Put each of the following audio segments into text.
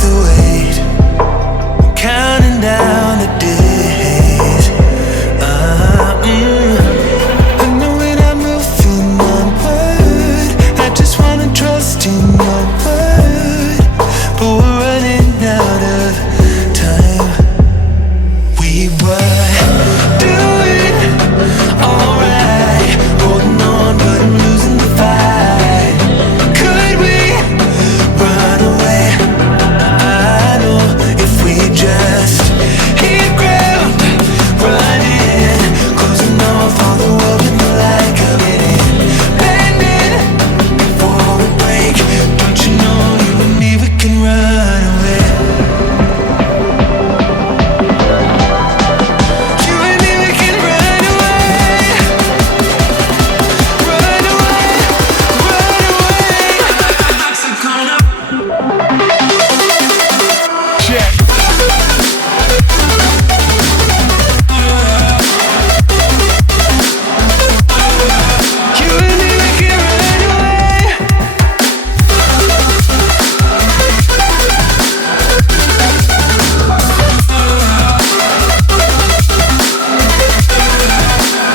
the weight, I'm counting down the days. I know when I'm moving onward, I just wanna trust in your word, but we're running out of time. We were doing alright, holding on, but I'm losing the fight. Could we run away? I know if we just hit ground running, closing off all the world with the light coming in, bending before we break. Don't you know you and me, we can run away. You and me, we can run away. Run away, run away. So come up. Check. You and me, we can run away.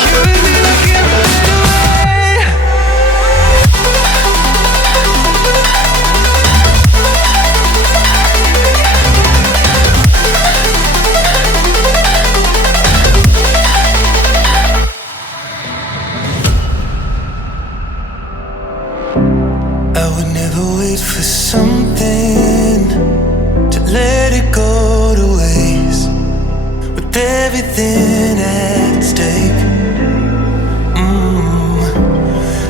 You and me, we can run away. I would never wait for something to let it go to waste, with everything at stake.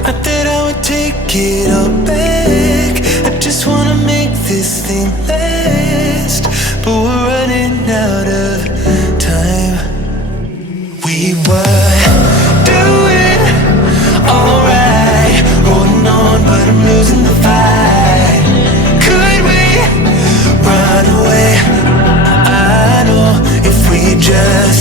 Not that I would take it all back, I just wanna make this thing last, but we're running out of time. We were doing alright, holding on, but I'm losing the fight. Could we run away? I know if we just